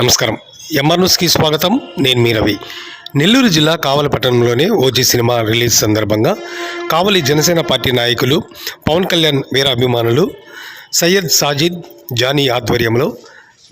నమస్కారం. ఎంఆర్ న్యూస్కి స్వాగతం. నేను మీ రవి. నెల్లూరు జిల్లా కావలపట్టణంలోని ఓజీ సినిమా రిలీజ్ సందర్భంగా కావలి జనసేన పార్టీ నాయకులు పవన్ కళ్యాణ్ వీర అభిమానులు సయ్యద్ సాజిద్ జానీ ఆధ్వర్యంలో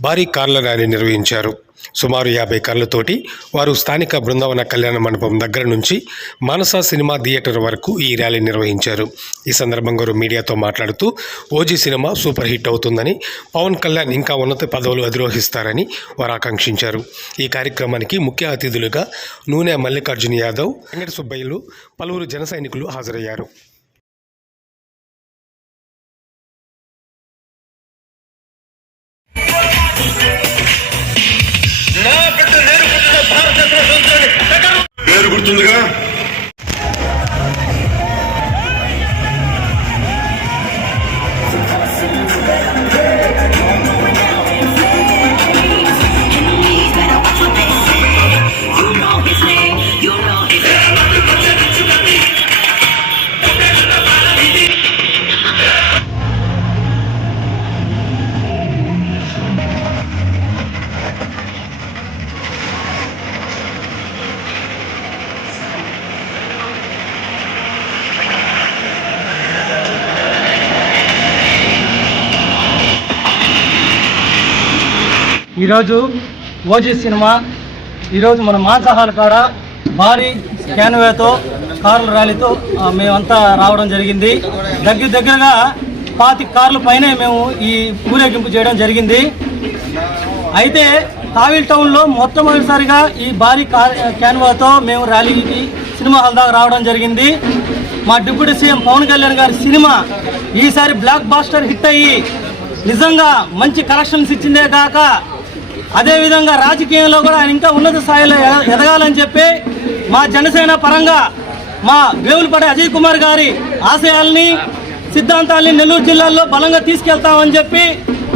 భారీ కార్ల ర్యాలీ నిర్వహించారు. సుమారు యాభై కర్లతోటి వారు స్థానిక బృందావన కళ్యాణ మండపం దగ్గర నుంచి మానస సినిమా థియేటర్ వరకు ఈ ర్యాలీ నిర్వహించారు. ఈ సందర్భంగా వారు మీడియాతో మాట్లాడుతూ ఓజీ సినిమా సూపర్ హిట్ అవుతుందని పవన్ కళ్యాణ్ ఇంకా ఉన్నత పదవులు అధిరోహిస్తారని వారు ఆకాంక్షించారు. ఈ కార్యక్రమానికి ముఖ్య అతిథులుగా నూనె మల్లికార్జున యాదవ్ వెంకట సుబ్బయ్యలు పలువురు జన సైనికులు హాజరయ్యారు. Ребята, прошу сделать! ఈరోజు ఓజీ సినిమా ఈరోజు మన మాంసాహాల కాడ భారీ క్యాన్వేతో కార్ల ర్యాలీతో మేమంతా రావడం జరిగింది. దగ్గర దగ్గరగా పాతి కార్ల పైనే మేము ఈ ఊరేగింపు చేయడం జరిగింది. అయితే కావిల్ టౌన్లో మొట్టమొదటిసారిగా ఈ భారీ కార్ క్యాన్వాతో మేము ర్యాలీకి సినిమా హాల్ దాకా రావడం జరిగింది. మా డిప్యూటీ సీఎం పవన్ కళ్యాణ్ గారి సినిమా ఈసారి బ్లాక్ బాస్టర్ హిట్ అయ్యి నిజంగా మంచి కలెక్షన్స్ ఇచ్చిందే కాక అదేవిధంగా రాజకీయంలో కూడా ఆయన ఇంకా ఉన్నత స్థాయిలో ఎద- ఎదగాలని చెప్పి మా జనసేన పరంగా మా వేవులపడే అజయ్ కుమార్ గారి ఆశయాల్ని సిద్ధాంతాల్ని నెల్లూరు జిల్లాలో బలంగా తీసుకెళ్తామని చెప్పి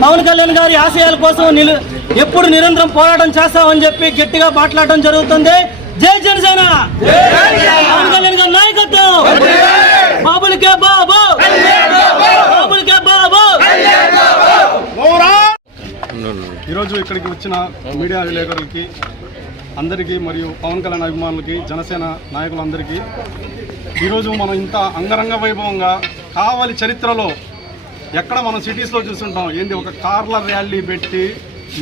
పవన్ కళ్యాణ్ గారి ఆశయాల కోసం నిలు ఎప్పుడు నిరంతరం పోరాటం చేస్తామని చెప్పి గట్టిగా మాట్లాడడం జరుగుతుంది. జై జనసేన! పవన్ కళ్యాణ్ గారి నాయకత్వం! బాబులకే బాబు బాబులకే బాబు ఈరోజు ఇక్కడికి వచ్చిన మీడియా విలేకరులకి అందరికీ మరియు పవన్ కళ్యాణ్ అభిమానులకి జనసేన నాయకులందరికీ ఈరోజు మనం ఇంత అంగరంగ వైభవంగా కావాలి చరిత్రలో ఎక్కడ మనం సిటీస్లో చూస్తుంటాం? ఏంది ఒక కార్ల ర్యాలీ పెట్టి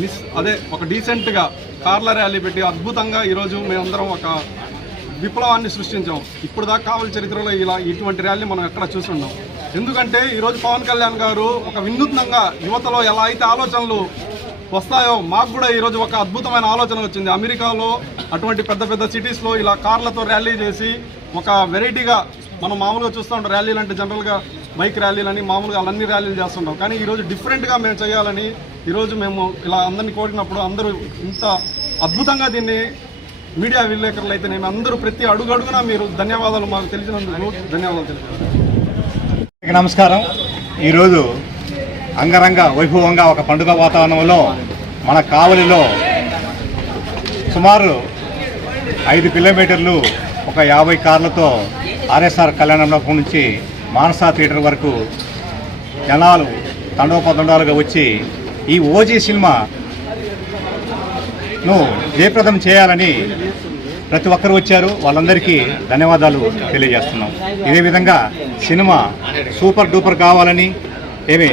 మిస్ అదే ఒక డీసెంట్గా కార్ల ర్యాలీ పెట్టి అద్భుతంగా ఈరోజు మేమందరం ఒక విప్లవాన్ని సృష్టించాం. ఇప్పుడు దాకా కావాలి చరిత్రలో ఇలా ఇటువంటి ర్యాలీ మనం ఎక్కడ చూస్తున్నాం ఎందుకంటే ఈరోజు పవన్ కళ్యాణ్ గారు ఒక వినూత్నంగా యువతలో ఎలా అయితే ఆలోచనలు వస్తాయో? మాకు కూడా ఈరోజు ఒక అద్భుతమైన ఆలోచన వచ్చింది. అమెరికాలో అటువంటి పెద్ద పెద్ద సిటీస్లో ఇలా కార్లతో ర్యాలీ చేసి ఒక వెరైటీగా మనం మామూలుగా చూస్తూ ఉంటాం. ర్యాలీలు అంటే జనరల్గా బైక్ ర్యాలీలని మామూలుగా అన్ని ర్యాలీలు చేస్తుంటాం. కానీ ఈరోజు డిఫరెంట్గా మేము చేయాలని ఈరోజు మేము ఇలా అందరినీ కోరినప్పుడు అందరూ ఇంత అద్భుతంగా దీన్ని మీడియా విలేకరులు అయితే నేను అందరూ ప్రతి అడుగడుగునా మీరు ధన్యవాదాలు మాకు తెలిసినందుకు ధన్యవాదాలు తెలియజేస్తాను నమస్కారం. ఈరోజు అంగరంగ వైభవంగా ఒక పండుగ వాతావరణంలో మన కావలిలో సుమారు ఐదు కిలోమీటర్లు ఒక యాభై కార్లతో ఆర్ఎస్ఆర్ కళ్యాణ నుంచి మానసా థియేటర్ వరకు జనాలు తండోపతండాలుగా వచ్చి ఈ ఓజీ సినిమాను జయప్రదం చేయాలని ప్రతి ఒక్కరు వచ్చారు. వాళ్ళందరికీ ధన్యవాదాలు తెలియజేస్తున్నాం. ఇదే విధంగా సినిమా సూపర్ డూపర్ కావాలని ఏమి?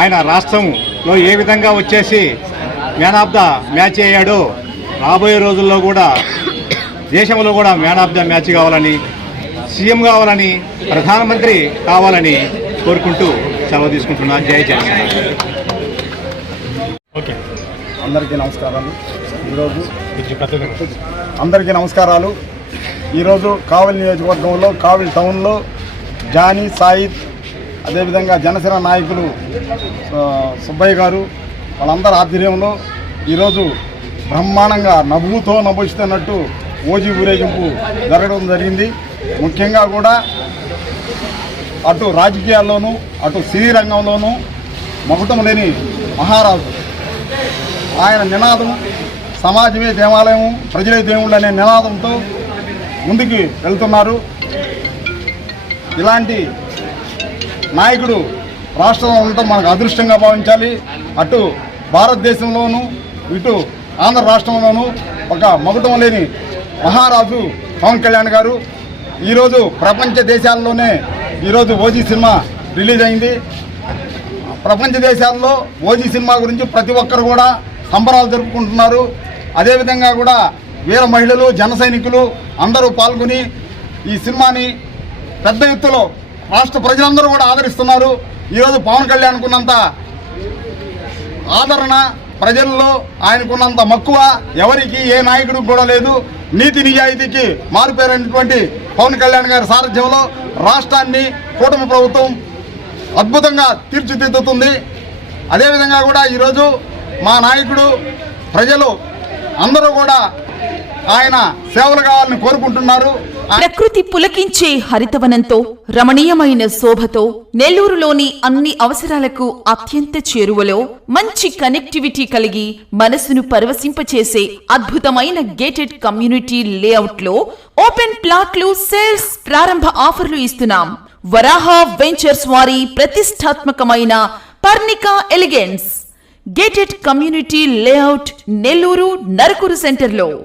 ఆయన రాష్ట్రంలో ఏ విధంగా వచ్చేసి మ్యాన్ ఆఫ్ ద మ్యాచ్ అయ్యాడో రాబోయే రోజుల్లో కూడా దేశంలో కూడా మ్యాన్ ఆఫ్ ద మ్యాచ్ కావాలని సీఎం కావాలని ప్రధానమంత్రి కావాలని కోరుకుంటూ సెలవు తీసుకుంటున్నా. జై జనసేన. అందరికీ నమస్కారాలు. ఈరోజు అందరికీ నమస్కారాలు. ఈరోజు కావలి నియోజకవర్గంలో కావలి టౌన్లో జానీ సాయిద్ అదేవిధంగా జనసేన నాయకులు సుబ్బయ్య గారు వాళ్ళందరి ఆధ్వర్యంలో ఈరోజు బ్రహ్మాండంగా నవ్వుతో నవ్వుస్తున్నట్టు ఓజీ ఊరేగింపు జరగడం జరిగింది. ముఖ్యంగా కూడా అటు రాజకీయాల్లోనూ అటు సినీ రంగంలోనూ మకుటం లేని మహారాజు. ఆయన నినాదం సమాజమే దేవాలయం ప్రజలే దేవుళ్ళు అనే నినాదంతో ముందుకు వెళ్తున్నారు. ఇలాంటి నాయకుడు రాష్ట్రంలో ఉండటం మనకు అదృష్టంగా భావించాలి. అటు భారతదేశంలోనూ ఇటు ఆంధ్ర రాష్ట్రంలోనూ ఒక మగుటం లేని మహారాజు పవన్ కళ్యాణ్ గారు. ఈరోజు ప్రపంచ దేశాల్లోనే ఈరోజు ఓజీ సినిమా రిలీజ్ అయింది. ప్రపంచ దేశాల్లో ఓజీ సినిమా గురించి ప్రతి ఒక్కరు కూడా సంబరాలు జరుపుకుంటున్నారు. అదేవిధంగా కూడా వీర మహిళలు జన సైనికులు అందరూ పాల్గొని ఈ సినిమాని పెద్ద ఎత్తులో రాష్ట్ర ప్రజలందరూ కూడా ఆదరిస్తున్నారు. ఈరోజు పవన్ కళ్యాణ్కున్నంత ఆదరణ ప్రజల్లో ఆయనకున్నంత మక్కువ ఎవరికి ఏ నాయకుడికి కూడా లేదు. నీతి నిజాయితీకి మారుపేరైనటువంటి పవన్ కళ్యాణ్ గారి సారథ్యంలో రాష్ట్రాన్ని కూటమి ప్రభుత్వం అద్భుతంగా తీర్చిదిద్దుతుంది. అదేవిధంగా కూడా ఈరోజు మా నాయకుడు ప్రజలు అందరూ కూడా ఆయన సేవలు కావాలని కోరుకుంటున్నారు. ప్రకృతి పులకించే హరితవనంతో రమణీయమైన శోభతో నెల్లూరులోని అన్ని అవసరాలకు అత్యంత చేరువలో మంచి కనెక్టివిటీ కలిగి మనసును పరవశింపచేసే అద్భుతమైన గేటెడ్ కమ్యూనిటీ లేఅవుట్లో ఓపెన్ ప్లాట్లు సేల్స్ ప్రారంభ ఆఫర్లు ఇస్తున్నాం. వరాహ వెంచర్స్ వారి ప్రతిష్టాత్మకమైన Parnika elegance gated community layout Nellore Narakuru సెంటర్లో